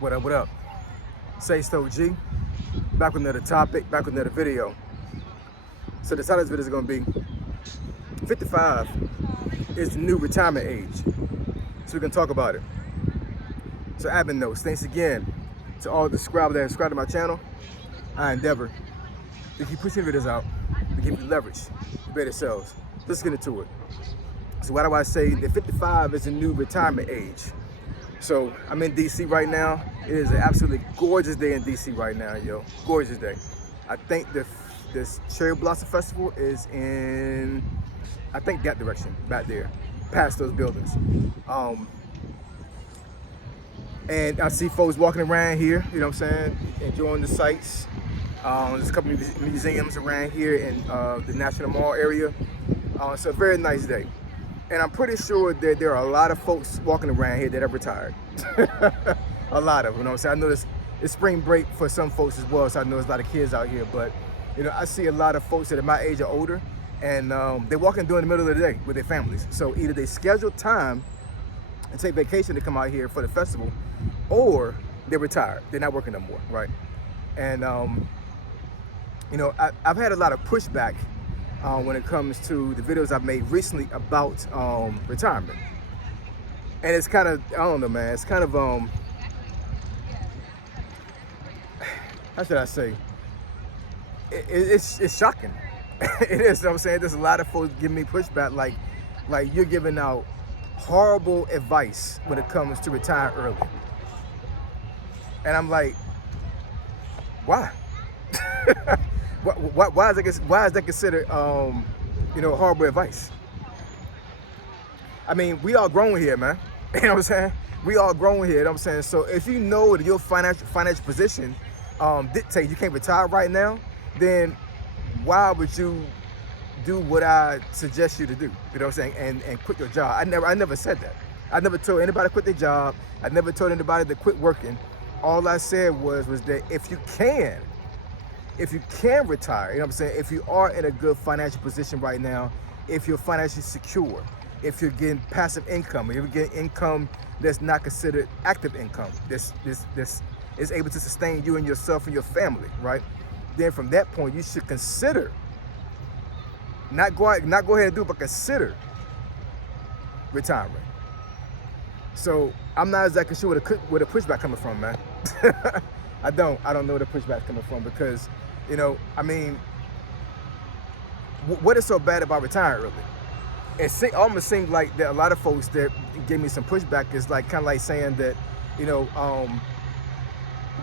What up, what up? Say Stoke G, back with another topic, back with another video. So the title of this video is going to be 55 is the new retirement age. So we can talk about it. So admin notes, thanks again to all the subscribers that have subscribed to my channel. I endeavor to keep pushing videos out, to give you leverage, to better sales. Let's get into it. So why do I say that 55 is the new retirement age? So I'm in DC right now. It is an absolutely gorgeous day in DC right now, yo. Gorgeous day. I think this Cherry Blossom Festival is in, I think that direction, back there, past those buildings. And I see folks walking around here, you know what I'm saying, enjoying the sights. There's a couple of museums around here in the National Mall area. So a very nice day. And I'm pretty sure that there are a lot of folks walking around here that are retired. A lot of them, you know what I'm saying? I know it's spring break for some folks as well, so I know there's a lot of kids out here. But, you know, I see a lot of folks that are my age or older, and they're walking during the middle of the day with their families. So either they schedule time and take vacation to come out here for the festival, or they're retired. They're not working no more, right? And, you know, I've had a lot of pushback when it comes to the videos I've made recently about retirement. And it's kind of, I don't know, man, it's kind of, how should I say? It's shocking. It is, you know what I'm saying? There's a lot of folks giving me pushback, like you're giving out horrible advice when it comes to retiring early. And I'm like, why? Why is that considered, you know, horrible advice? I mean, we all grown here, man. You know what I'm saying? We all grown here, you know what I'm saying? So if you know that your financial position dictates you can't retire right now, then why would you do what I suggest you to do? You know what I'm saying? And quit your job. I never said that. I never told anybody to quit their job. I never told anybody to quit working. All I said was that if you can retire, you know what I'm saying? If you are in a good financial position right now, if you're financially secure, if you're getting passive income, if you're getting income that's not considered active income, this is able to sustain you and yourself and your family, right? Then from that point, you should consider, not go ahead and do it, but consider retiring. So I'm not exactly sure where the pushback coming from, man. I don't know where the pushback coming from, because, you know, I mean, what is so bad about retiring early? It almost seems like that a lot of folks that give me some pushback is like kind of like saying that, you know,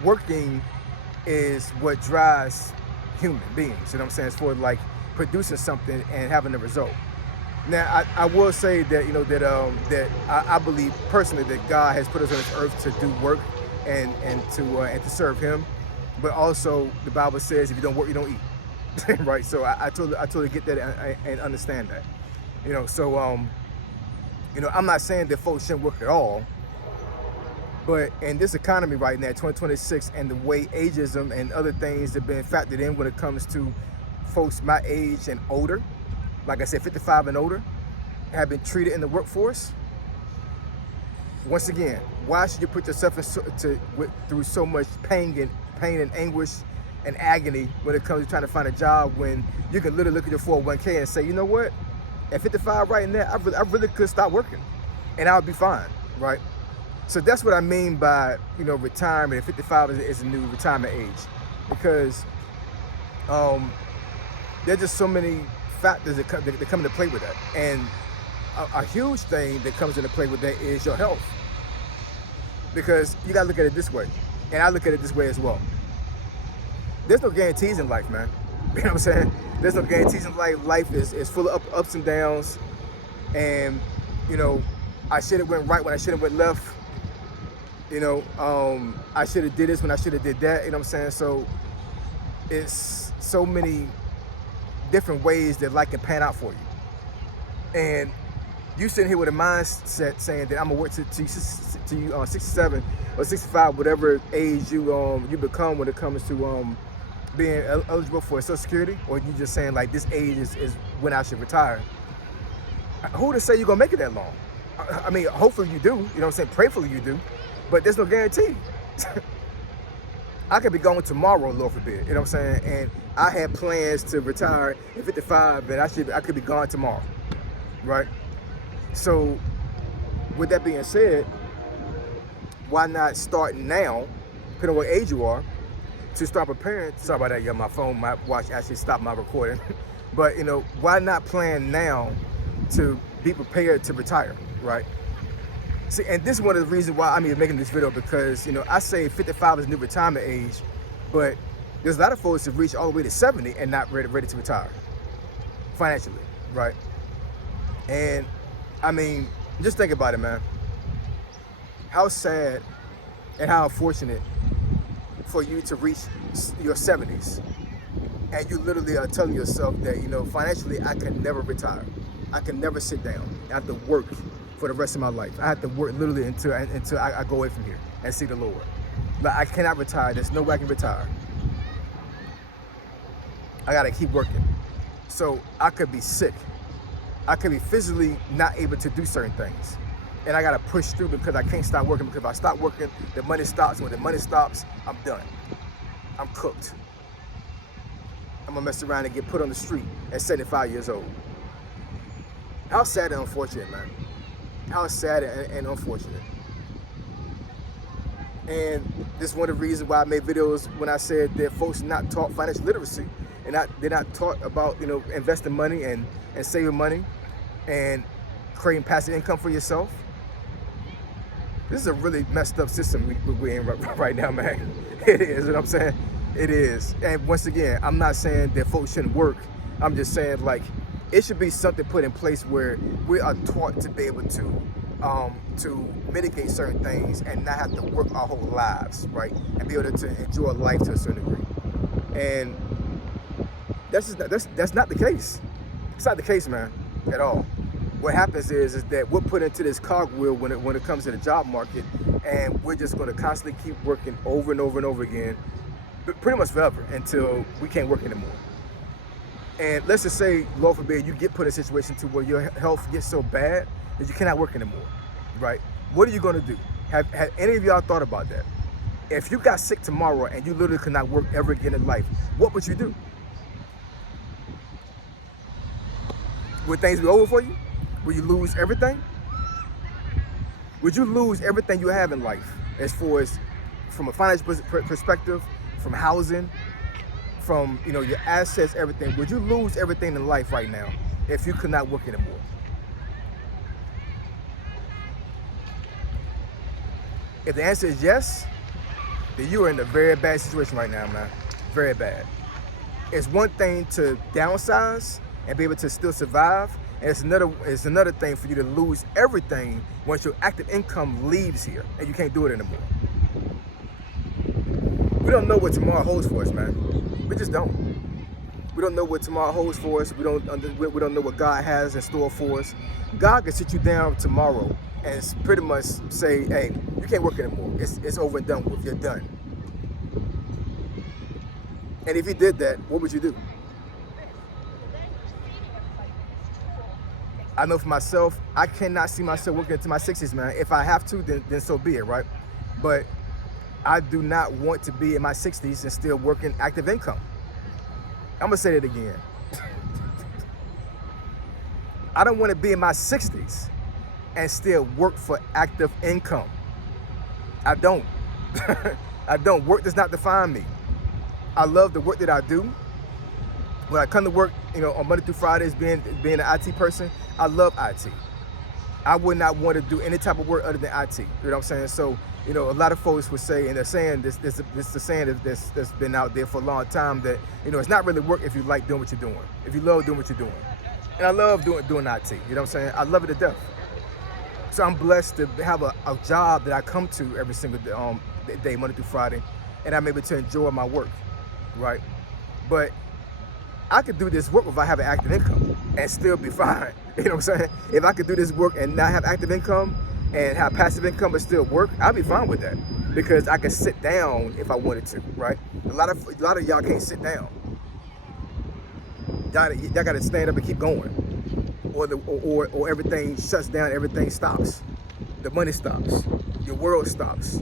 working is what drives human beings. You know what I'm saying? It's for like producing something and having a result. Now, I will say that, you know, that I believe personally that God has put us on this earth to do work and to serve Him, but also the Bible says if you don't work, you don't eat, right? So I totally get that and understand that, you know. So you know, I'm not saying that folks shouldn't work at all, but in this economy right now, 2026, and the way ageism and other things have been factored in when it comes to folks my age and older, like I said, 55 and older, have been treated in the workforce. Once again, why should you put yourself through so much pain and anguish and agony when it comes to trying to find a job, when you can literally look at your 401k and say, you know what, at 55 right now, I really could stop working and I would be fine, right? So that's what I mean by, you know, retirement. At 55 is a new retirement age, because there's just so many factors that come into play with that. And a huge thing that comes into play with that is your health. Because you gotta look at it this way, and I look at it this way as well. There's no guarantees in life, man. You know what I'm saying? There's no guarantees in life. Life is full of ups and downs. And, you know, I should have went right when I should have went left. You know, I should have did this when I should have did that. You know what I'm saying? So it's so many different ways that life can pan out for you. And you sitting here with a mindset saying that I'm gonna work to you 67 or 65, whatever age you become when it comes to being eligible for Social Security, or you just saying like this age is when I should retire. Who to say you're gonna make it that long? I mean, hopefully you do, you know what I'm saying? Prayfully you do, but there's no guarantee. I could be gone tomorrow, Lord forbid, you know what I'm saying? And I had plans to retire at 55, and I could be gone tomorrow, right? So with that being said, why not start now, depending on what age you are, to start preparing? Sorry about that, yeah, my phone, my watch actually stopped my recording. But you know, why not plan now to be prepared to retire, right? See, and this is one of the reasons why I'm even making this video, because, you know, I say 55 is new retirement age, but there's a lot of folks that reach all the way to 70 and not ready to retire financially, right? And I mean, just think about it, man. How sad and how unfortunate for you to reach your 70s and you literally are telling yourself that, you know, financially, I can never retire. I can never sit down. I have to work for the rest of my life. I have to work literally until I go away from here and see the Lord. Like, I cannot retire. There's no way I can retire. I gotta keep working. So I could be sick. I could be physically not able to do certain things. And I gotta push through because I can't stop working, because if I stop working, the money stops. When the money stops, I'm done. I'm cooked. I'm gonna mess around and get put on the street at 75 years old. How sad and unfortunate, man. How sad and unfortunate. And this is one of the reasons why I made videos when I said that folks are not taught financial literacy, and they're not taught about, you know, investing money and saving money and creating passive income for yourself. This is a really messed up system we're in right now, man. It is, you know what I'm saying? It is. And once again, I'm not saying that folks shouldn't work. I'm just saying, like, it should be something put in place where we are taught to be able to mitigate certain things and not have to work our whole lives, right? And be able to enjoy life to a certain degree. And that's not the case. It's not the case, man, at all. What happens is that we're put into this cogwheel when it comes to the job market, and we're just going to constantly keep working over and over and over again, pretty much forever, until we can't work anymore. And let's just say, Lord forbid, you get put in a situation to where your health gets so bad that you cannot work anymore, right? What are you going to do? Have any of y'all thought about that? If you got sick tomorrow and you literally could not work ever again in life, what would you do? Would things be over for you? Would you lose everything? Would you lose everything you have in life, as far as from a financial perspective, from housing, from, you know, your assets, everything? Would you lose everything in life right now if you could not work anymore? If the answer is yes, then you are in a very bad situation right now, man. Very bad. It's one thing to downsize and be able to still survive, and it's another thing for you to lose everything once your active income leaves here and you can't do it anymore. We don't know what tomorrow holds for us, man. We just don't. We don't know what tomorrow holds for us. We don't know what God has in store for us. God can sit you down tomorrow and pretty much say, hey, you can't work anymore. It's over and done with. You're done. And if he did that, what would you do? I know for myself, I cannot see myself working into my 60s, man. If I have to, then so be it, right? But I do not want to be in my 60s and still working active income. I'm gonna say that again. I don't want to be in my 60s and still work for active income. I don't. I don't. Work does not define me. I love the work that I do. When I come to work, you know, on Monday through Fridays, being an IT person, I love IT. I would not want to do any type of work other than IT. You know what I'm saying? So, you know, a lot of folks would say, and they're saying this is the saying that's been out there for a long time, that, you know, it's not really work if you like doing what you're doing, if you love doing what you're doing. And I love doing IT. You know what I'm saying? I love it to death. So I'm blessed to have a job that I come to every single day, Monday through Friday, and I'm able to enjoy my work, right? But I could do this work if I have an active income and still be fine. You know what I'm saying? If I could do this work and not have active income and have passive income but still work, I'd be fine with that, because I could sit down if I wanted to, right? A lot of y'all can't sit down. Y'all gotta stand up and keep going, or everything shuts down, everything stops. The money stops, your world stops.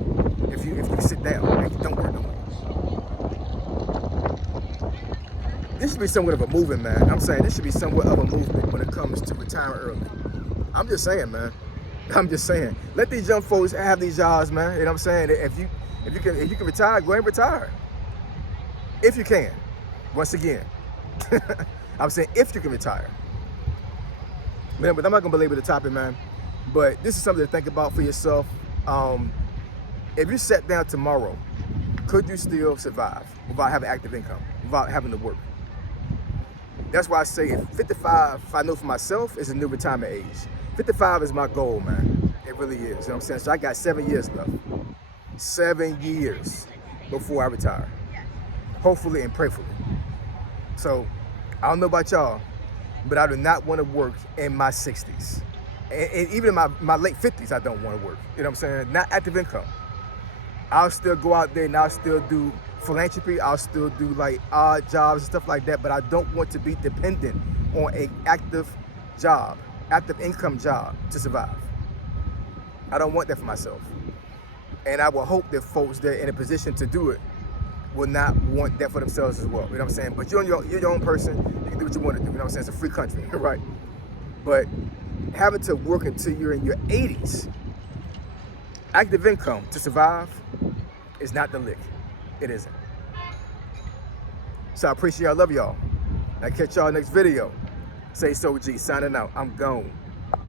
if you sit down, like you don't work no more. This should be somewhat of a movement, man. I'm saying this should be somewhat of a movement when it comes to retiring early. I'm just saying, man. I'm just saying. Let these young folks have these jobs, man. You know what I'm saying? If you can retire, go ahead and retire. If you can. Once again. I'm saying if you can retire. Man, but I'm not gonna belabor the topic, man. But this is something to think about for yourself. If you sat down tomorrow, could you still survive without having active income, without having to work? That's why I say if 55, if I know for myself, is a new retirement age. 55 is my goal, man. It really is. You know what I'm saying? So I got 7 years left. 7 years before I retire. Hopefully and prayerfully. So I don't know about y'all, but I do not want to work in my 60s. And even in my late 50s, I don't want to work. You know what I'm saying? Not active income. I'll still go out there and I'll still do philanthropy. I'll still do like odd jobs and stuff like that, but I don't want to be dependent on an active job, active income job to survive. I don't want that for myself. And I will hope that folks that are in a position to do it will not want that for themselves as well. You know what I'm saying? But you're your own person. You can do what you want to do. You know what I'm saying? It's a free country, right? But having to work until you're in your 80s, active income to survive is not the lick. It isn't. So I appreciate y'all. I love y'all. I'll catch y'all next video. Say so G, signing out. I'm gone.